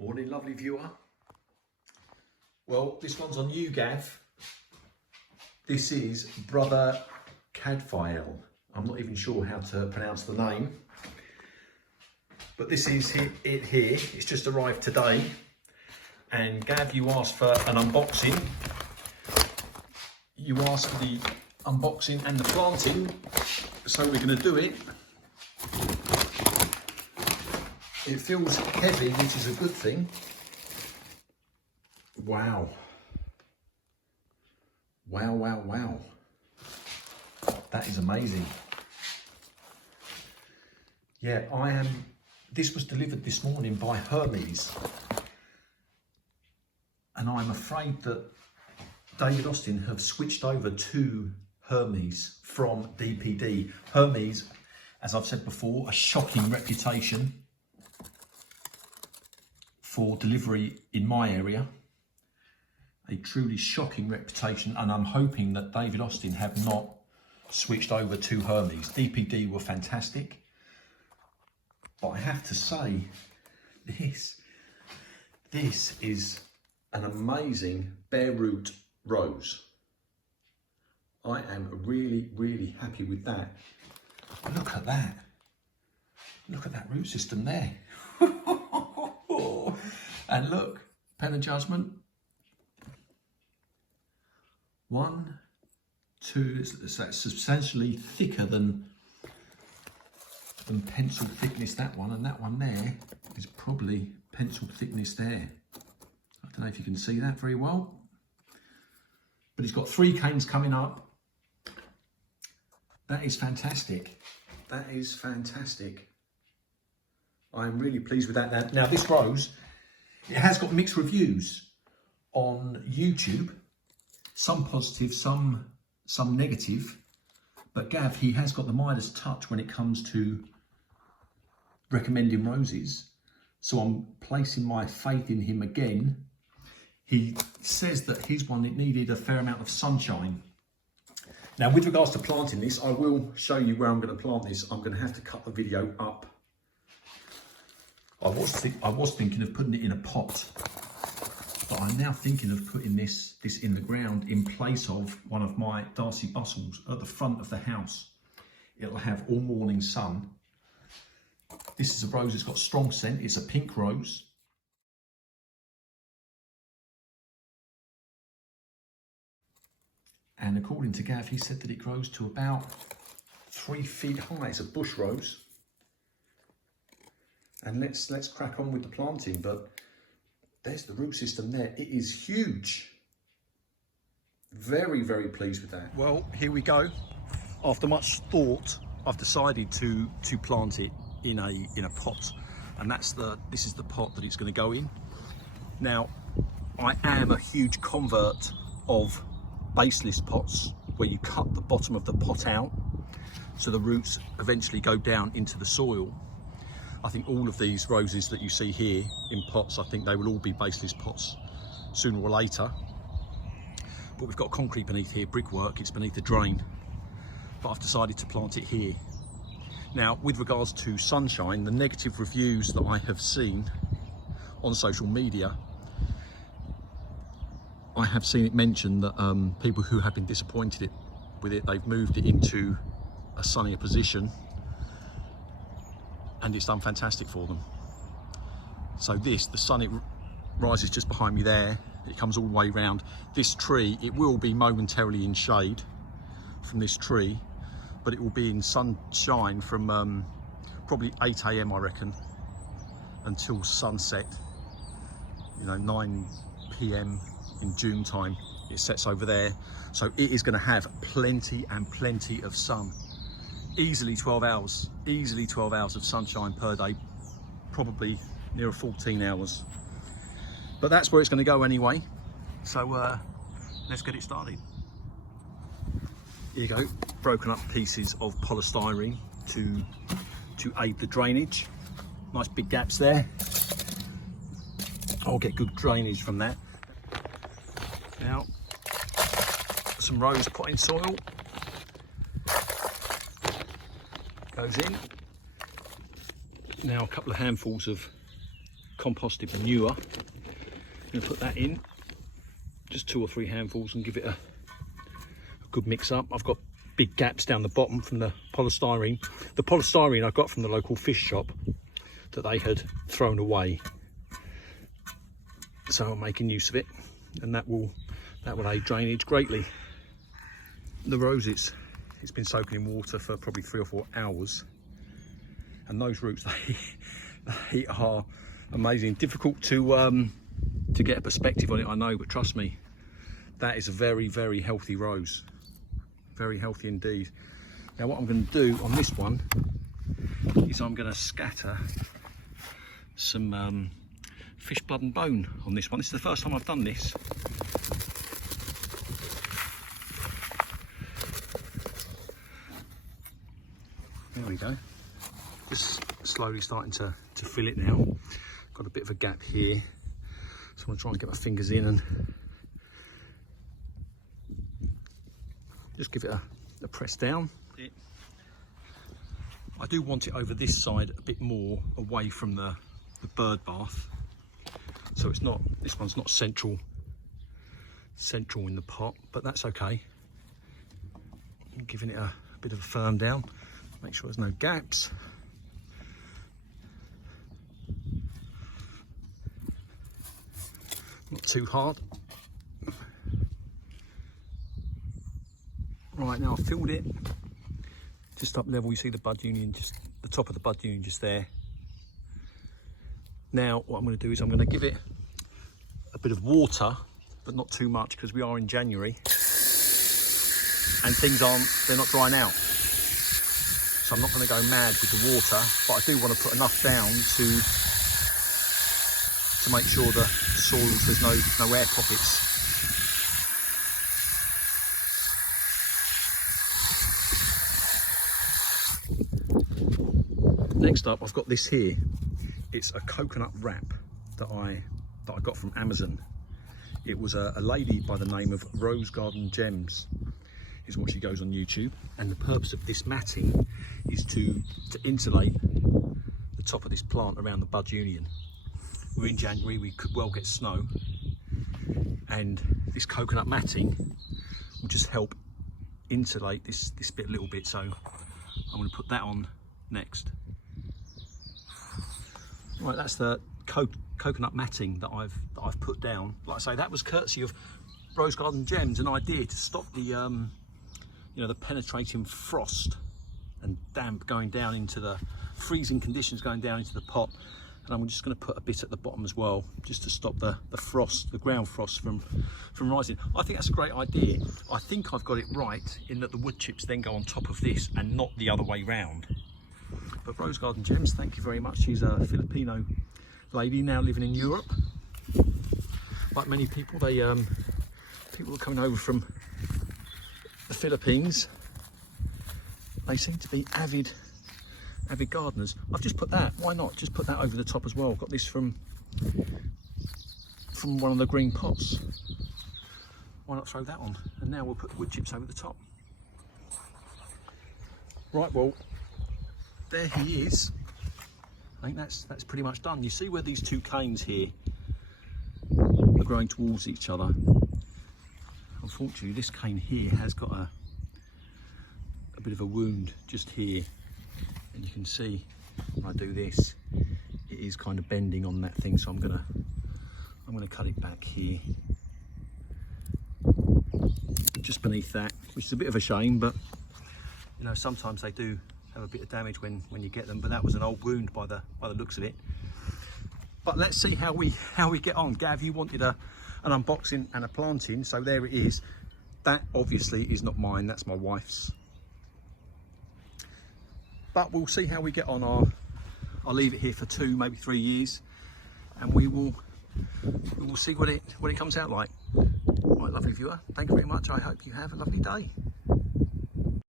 Morning, lovely viewer. Well, this one's on you, Gav. This is Brother Cadfael. I'm not even sure how to pronounce the name. But this is it here. It's just arrived today. And Gav, you asked for an unboxing. You asked for the unboxing and the planting. So we're going to do it. It feels heavy, which is a good thing. Wow. Wow, wow, wow. That is amazing. Yeah, this was delivered this morning by Hermes. And I'm afraid that David Austin have switched over to Hermes from DPD. Hermes, as I've said before, a shocking reputation for delivery in my area. A truly shocking reputation, and I'm hoping that David Austin have not switched over to Hermes. DPD were fantastic, but I have to say, this is an amazing bare root rose. I am really, really happy with that. Look at that. Look at that root system there. And look, pen of judgment. 1, 2, that's substantially thicker than pencil thickness, that one, and that one there is probably pencil thickness there. I don't know if you can see that very well, but it's got 3 canes coming up. That is fantastic. That is fantastic. I'm really pleased with that. Now this rose, it has got mixed reviews on YouTube. Some positive, some negative. But Gav, he has got the Midas touch when it comes to recommending roses. So I'm placing my faith in him again. He says that his one, it needed a fair amount of sunshine. Now, with regards to planting this, I will show you where I'm going to plant this. I'm going to have to cut the video up. I was thinking of putting it in a pot, but I'm now thinking of putting this in the ground in place of one of my Darcy bustles at the front of the house. It'll have all morning sun. This is a rose that's got strong scent. It's a pink rose. And according to Gav, he said that it grows to about 3 feet high. It's a bush rose. And let's crack on with the planting, but there's the root system there. It is huge. Very, very pleased with that. Well, here we go. After much thought, I've decided to plant it in a pot, and this is the pot that it's going to go in. Now, I am a huge convert of baseless pots, where you cut the bottom of the pot out so the roots eventually go down into the soil. I think all of these roses that you see here in pots, I think they will all be baseless pots sooner or later. But we've got concrete beneath here, brickwork, it's beneath the drain. But I've decided to plant it here. Now, with regards to sunshine, the negative reviews that I have seen on social media, I have seen it mentioned that people who have been disappointed with it, they've moved it into a sunnier position, and it's done fantastic for them. So the sun, it rises just behind me there. It comes all the way round. This tree, it will be momentarily in shade from this tree, but it will be in sunshine from probably 8 AM, I reckon, until sunset. 9 PM in June time, it sets over there. So it is going to have plenty and plenty of sun. Easily 12 hours of sunshine per day, probably near 14 hours. But that's where it's going to go anyway. So let's get it started. Here you go, broken up pieces of polystyrene to aid the drainage. Nice big gaps there. I'll get good drainage from that. Now, some rose potting soil goes in. Now a couple of handfuls of composted manure. I'm going to put that in, just 2 or 3 handfuls, and give it a good mix up. I've got big gaps down the bottom from the polystyrene. The polystyrene I got from the local fish shop that they had thrown away. So I'm making use of it, and that will aid drainage greatly. The roses, it's been soaking in water for probably 3 or 4 hours, and those roots they are amazing. Difficult to get a perspective on it, I know, but trust me, that is a very, very healthy rose. Very healthy indeed. Now what I'm going to do on this one is I'm going to scatter some fish blood and bone on this one. This is the first time I've done this. There we go. Just slowly starting to fill it now. Got a bit of a gap here, so I'm going to try and get my fingers in and just give it a press down. I do want it over this side a bit more away from the bird bath, so it's not, this one's not central in the pot, but that's okay. I'm giving it a bit of a firm down, make sure there's no gaps. Not too hard. Right, now I've filled it just up level. You see the bud union, just the top of the bud union just there. Now what I'm going to do is I'm going to give it a bit of water, but not too much, because we are in January and they're not drying out. So I'm not going to go mad with the water, but I do want to put enough down to make sure the soils, there's no air pockets. Next up, I've got this here. It's a coconut wrap that I got from Amazon. It was a lady by the name of Rose Garden Gems, is what she goes on YouTube. And the purpose of this matting is to insulate the top of this plant around the bud union. We're in January, we could well get snow, and this coconut matting will just help insulate this bit a little bit. So I'm going to put that on next. Right, that's the coconut matting that I've put down. Like I say, that was courtesy of Rose Garden Gems, an idea to stop the you know, the penetrating frost and damp going down into the freezing conditions, going down into the pot. And I'm just going to put a bit at the bottom as well, just to stop the frost, the ground frost from rising. I think that's a great idea. I think I've got it right in that the wood chips then go on top of this and not the other way round. But Rose Garden Gems, thank you very much. She's a Filipino lady now living in Europe. Like many people, people are coming over from the Philippines. They seem to be avid gardeners. I've just put that, why not just put that over the top as well. I've got this from one of the green pots. Why not throw that on? And now we'll put the wood chips over the top. Right, well, there he is. I think that's pretty much done. You see where these two canes here are growing towards each other. Unfortunately, this cane here has got a bit of a wound just here, and you can see when I do this, it is kind of bending on that thing. So I'm gonna cut it back here, just beneath that, which is a bit of a shame, but you know, sometimes they do have a bit of damage when you get them. But that was an old wound by the looks of it. But let's see how we get on. Gav, you wanted an unboxing and a planting, so there it is. That obviously is not mine, that's my wife's. But we'll see how we get on. I'll leave it here for 2, maybe 3 years, and we will see what it comes out like. Right, lovely viewer, thank you very much. I hope you have a lovely day.